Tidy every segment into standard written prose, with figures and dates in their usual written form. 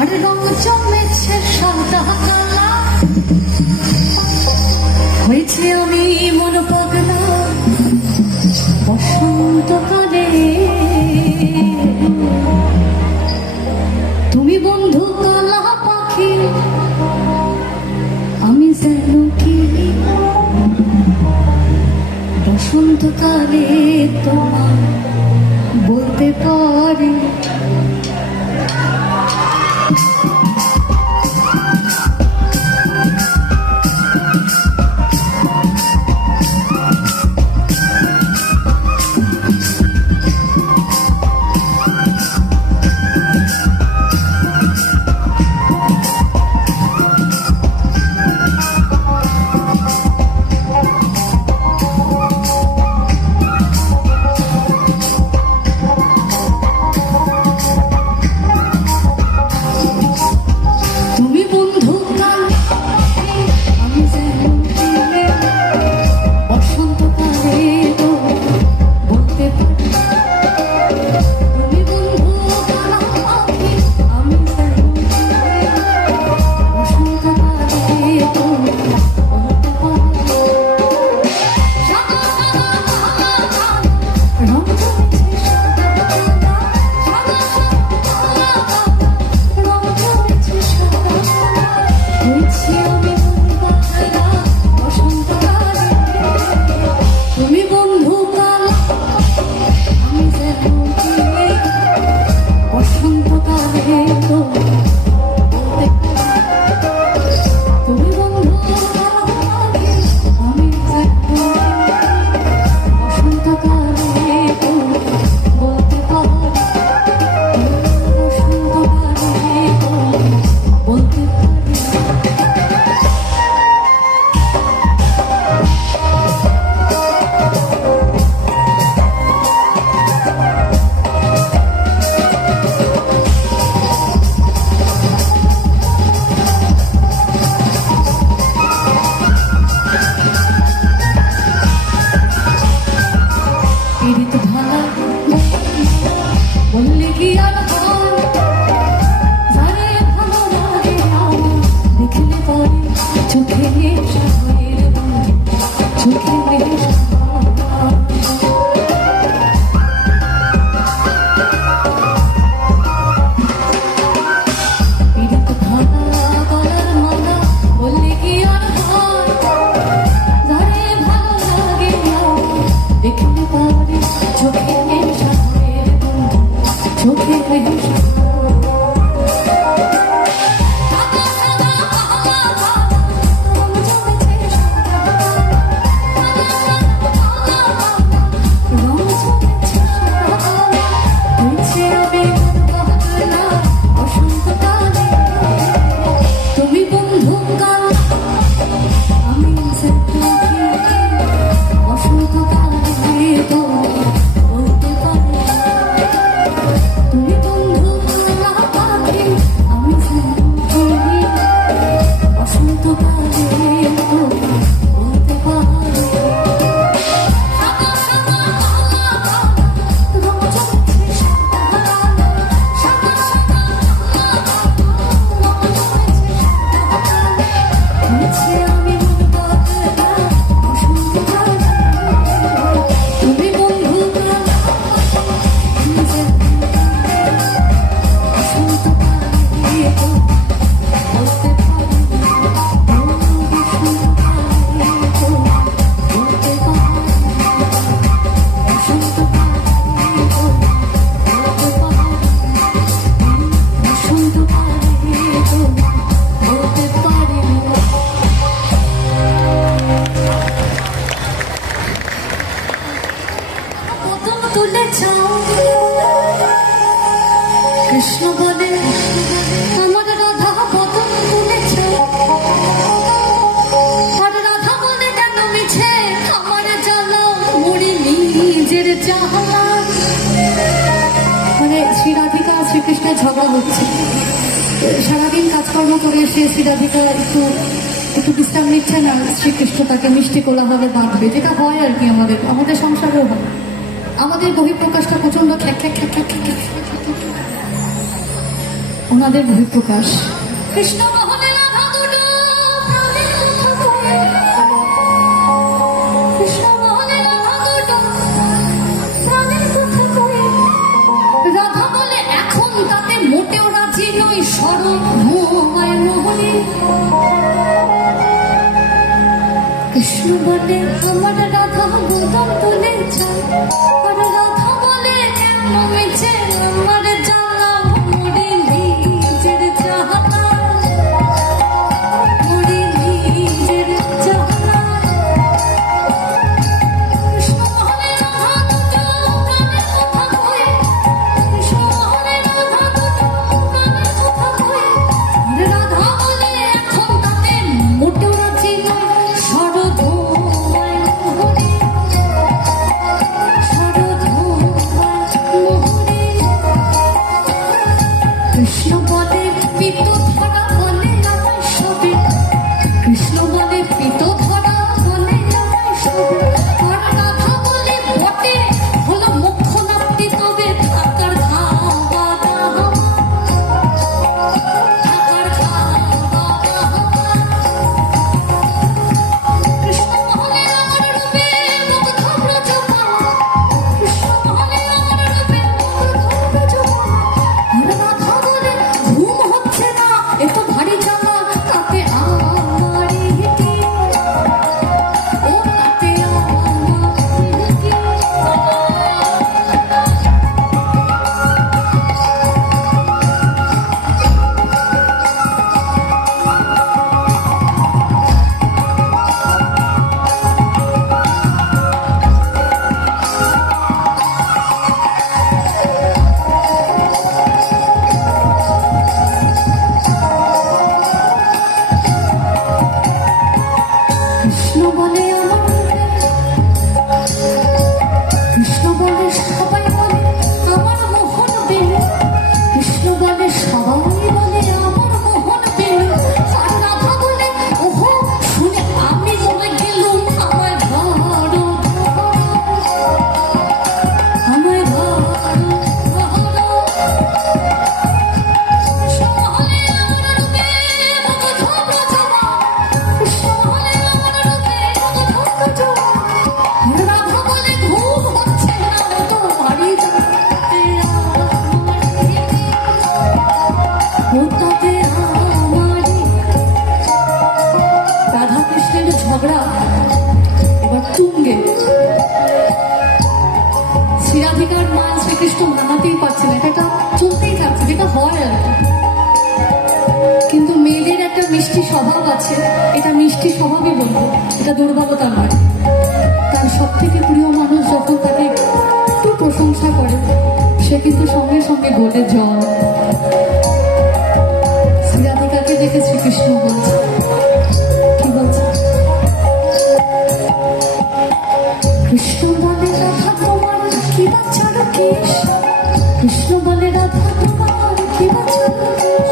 আর রং জমেছে সাদা কালা, হয়েছে আমি মন পাগলা বসন্তকালে। তুমি বন্ধু কালা পাখি, আমি যেন কি বসন্তকালে তোমার বলতে পারি। কৃষ্ণ বলে আমার রাধা বদন তুলেছ, আর রাধা বলে কেন মিছে আমার জ্বালা মরি নিজের জ্বালা। মানে শ্রী রাধিকা শ্রীকৃষ্ণের ঝগড়া হচ্ছে, সারাদিন কাজকর্ম করে এসে শ্রী রাধিকা একটু বিশ্রাম নিচ্ছে না, শ্রীকৃষ্ণ তাকে মিষ্টি কোলাহলে বাঁধবে, যেটা হয় আর কি আমাদের সংসারেও হয়। আমাদের বহিঃপ্রকাশটা প্রচন্ড খ্যাক খ্যাক খ্যাক খ্যাক খ্যাক। ওনাদের বহিঃপ্রকাশ। কৃষ্ণ মোহনে রাধা দুটো প্রাণের কথা কয়ে, কৃষ্ণ মোহনে রাধা দুটো প্রাণের কথা কয়ে, রাধা বলে এখন তাতে মোটেও রাজি নই, স্বরূপ মোহায় মোহনী। কৃষ্ণ বলে আমার রাধা গোদম তুলে চায়, আর রাধা বলে কেন মিছে আমার জ্বালা, মরে নিজের জ্বালা, মরে নিজের জ্বালা। কৃষ্ণ মোহনে রাধা দুটো প্রাণের কথা কয়ে, কৃষ্ণ মোহনে রাধা দুটো প্রাণের কথা কয়ে, আর রাধা বলে এখন তাতে মোটেও রাজি নয়, কৃষ্ণ বলে পিত ধরা বলে আমায় সবে, কৃষ্ণ বলে পিত ধরা বলে আমায় সবে, আর রাধা বলে বটে হলো মুখ্য নামটি, তবে থাকার খাওয়া দাওয়া, থাকার খাওয়া দাওয়া। কৃষ্ণ মোহনে আমার রূপে মুগ্ধ ব্রজপাল, কৃষ্ণ মোহনে আমার রূপে মুগ্ধ ব্রজপাল, আর রাধা বলে ঘুম হচ্ছে না এত ভারী জামা, তাতে আমারই কি, ও তাতে আমারই কি। কৃষ্ণ বলে আমার, কৃষ্ণ বলে সবাই বলে আমার মোহন বেল, কৃষ্ণ বলে সবাই বলে আমার মোহন বেল, আর রাধা বলে ওহো শুনে আমি বলে গেলুম আমায় ধরো, আমায় ধরো, ধরো। কৃষ্ণ মোহনে আমার রূপে মুগ্ধ ব্রজপাল, কৃষ্ণ মোহনে আমার রূপে মুগ্ধ ব্রজপাল, আর রাধা বলে ঘুম হচ্ছে না এত ভারী জামা, আমারই কি, ও তাতে আমারই। রাধা কৃষ্ণের ঝগড়া এবার তুঙ্গে। শ্রীরাধিকার মান শ্রীকৃষ্ণ মানাতেই পারছেন, এটা চলতেই থাকছে, যেটা হয় আর কি। কিন্তু মেয়েদের একটা মিষ্টি স্বভাব আছে, এটা মিষ্টি স্বভাবই বলবো, এটা দুর্বলতা নয়। তার সব থেকে প্রিয় মানুষ যখন তাকে একটু প্রশংসা করে, সে কিন্তু সঙ্গে সঙ্গে গলে জল। শ্রীরাধিকাকে দেখে শ্রীকৃষ্ণ বলছে, কি বলছে? কৃষ্ণ বলে রাধা তোমার কি বাচ্চার কেশ, কৃষ্ণ বলে রাধা তোমার কি বাচ্চার কেশ,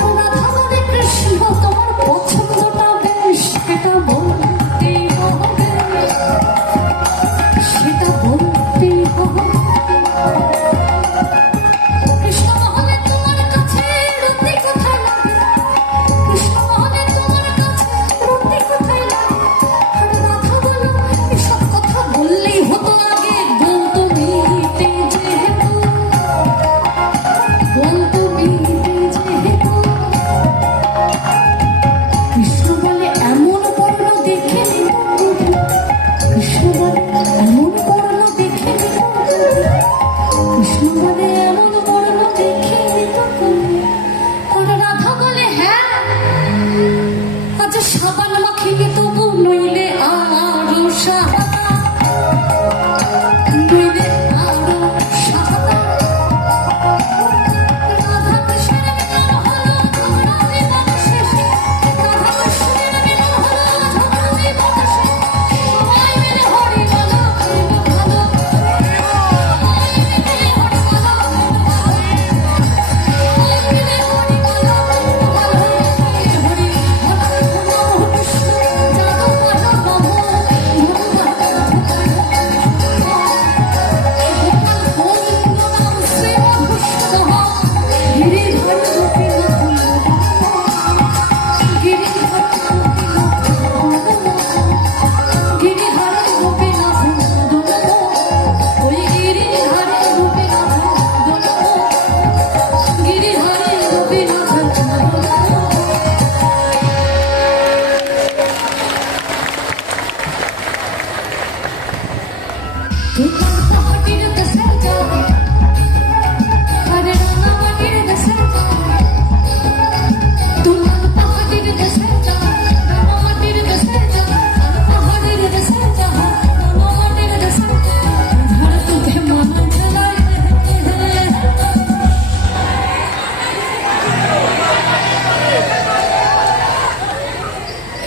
আর রাধা বলে কৃষ্ণ তোমার পছন্দটা বেশ, সেটা বলতেই হবে, সেটা বলতেই হবে। কৃষ্ণ বলে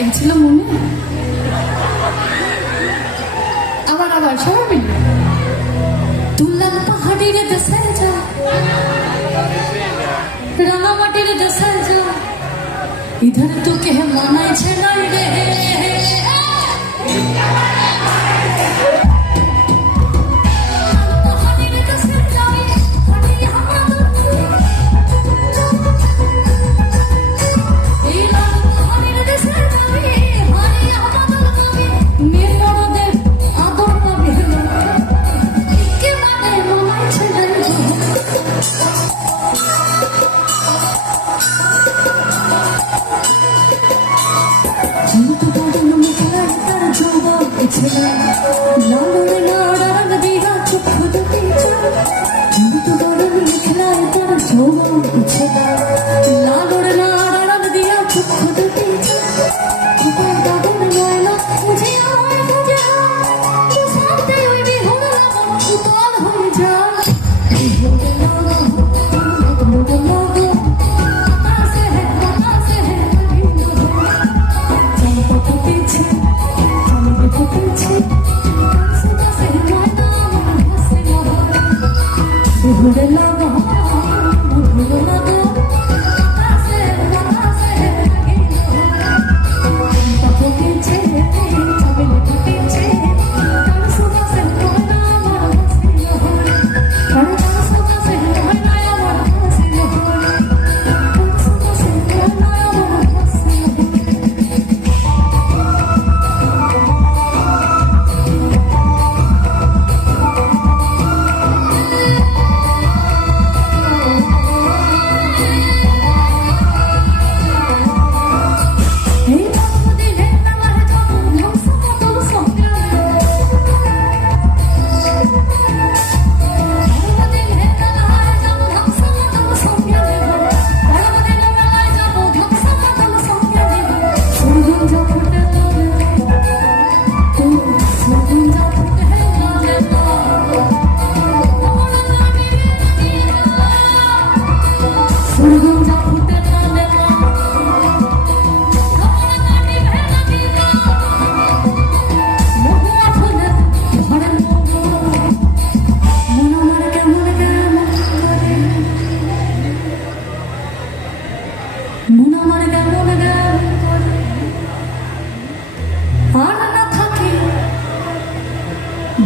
গেছিল মনে? আবার আবার সবাই মিলে তুলাল পাহাড়ের দেশে যা, রাঙামাটির দেশে যা, ইধার তো কে মানাইছে নাই রে।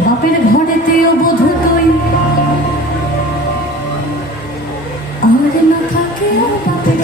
বাপের ঘরেতেও বোধ তুই আর না থাকে বাপের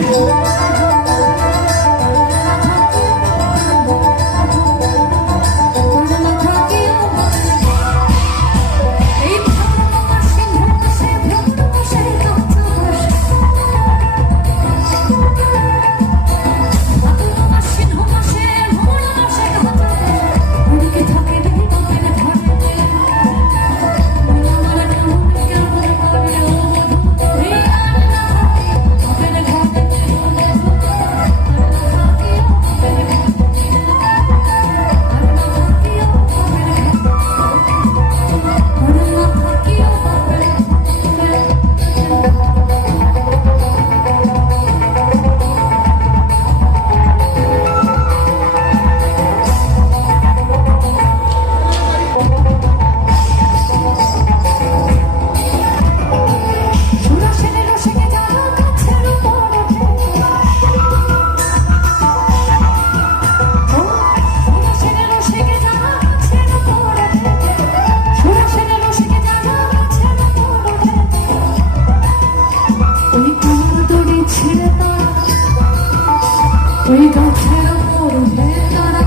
ওই গাছের ওপর ভেতারা,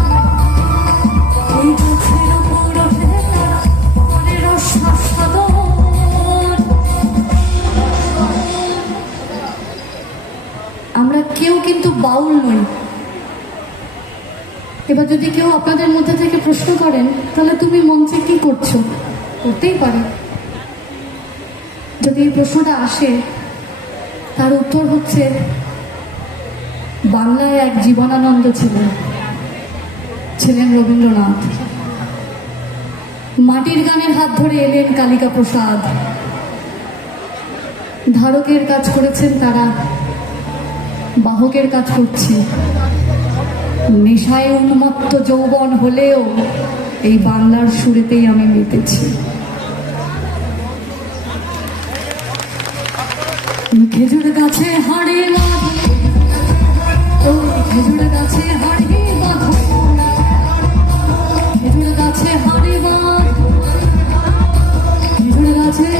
ওই গাছের ওপর ভেতারা পরের সাধন। আমরা কেউ কিন্তু বাউল নই। এবার যদি কেউ আপনাদের মধ্যে থেকে প্রশ্ন করেন তাহলে তুমি মঞ্চে কি করছো, করতেই পারে। যদি এই প্রশ্নটা আসে তার উত্তর হচ্ছে বাংলায় এক জীবনানন্দ ছিলেন রবীন্দ্রনাথ। মাটির গানের হাত ধরে এলেন কালিকা প্রসাদ। ধারকের কাজ করেছেন তারা, বাহকের কাজ করছি। নেশায় উন্মত্ত যৌবন হলেও এই বাংলার সুরেতেই আমি মেতেছি। খেজুর গাছে হাড়ে বাঁধো, খেজুর গাছে হাড়ে বাঁধো, খেজুর গাছে হাড়ে বাঁধো, খেজুর গাছে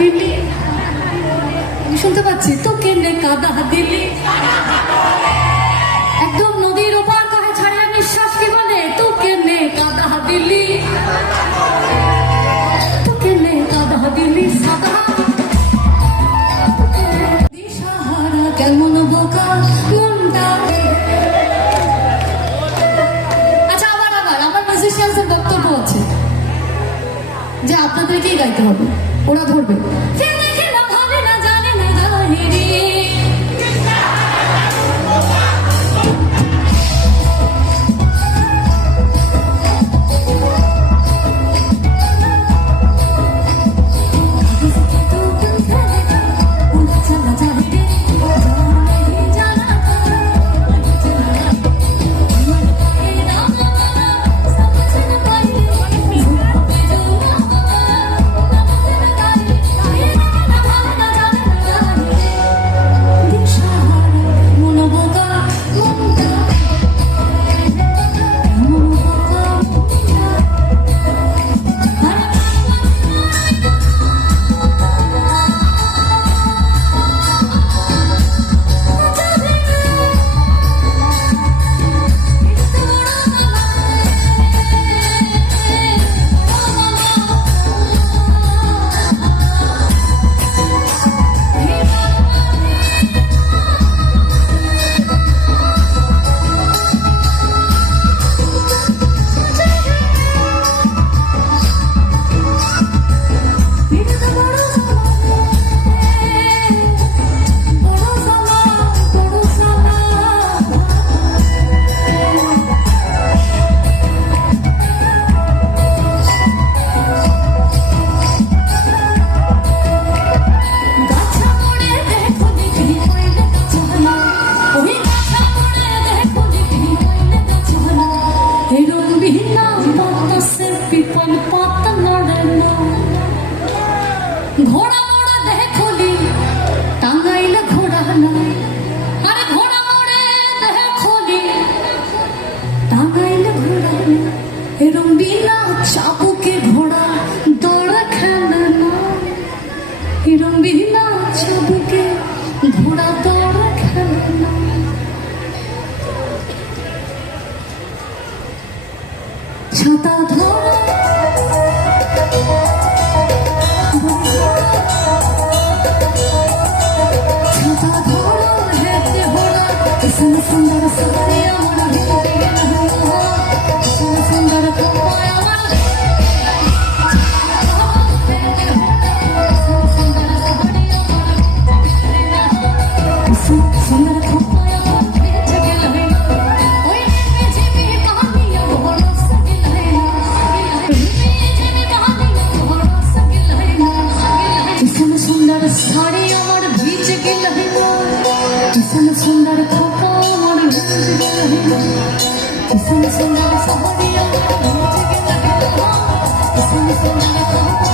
দিলি, শুনতে পাচ্ছি তো কেনে কাদা দিলি, একদম নদীর ওপার কহে ছাড়া নিঃশ্বাস কি বলে তো কেনে কাদা দিলি, তো কেনে কাদা দিলি সাদা দিশাহারা কেমন বোকা মনটা। আচ্ছা আবার আমার মিউজিশিয়ানদের বক্তব্য আছে যে আপনাদেরকেই গাইতে হবে, ওরা ধরবে। ঘোড়া মোড়া দেখলি টাঙ্গাইলে ঘোড়া নাই, আরে ঘোড়া মোড়ে দেখলি টাঙ্গাইলে ঘোড়া নাই, এরম বিনা চাবুকে ঘোড়া দৌড়া খেলে না, এরম বিনা চাবুকে ঘোড়া দৌড়া খেলে না। ছাতা ধরা সুন্দর সবাই আমার সুন্দর सुंदर साड़ी আমার ভিজে গেল, किसन सुंदर खोपा আমার ভিজে গেল, किसन सुंदर साड़ी আমার ভিজে গেল, किसन सुंदर खोपा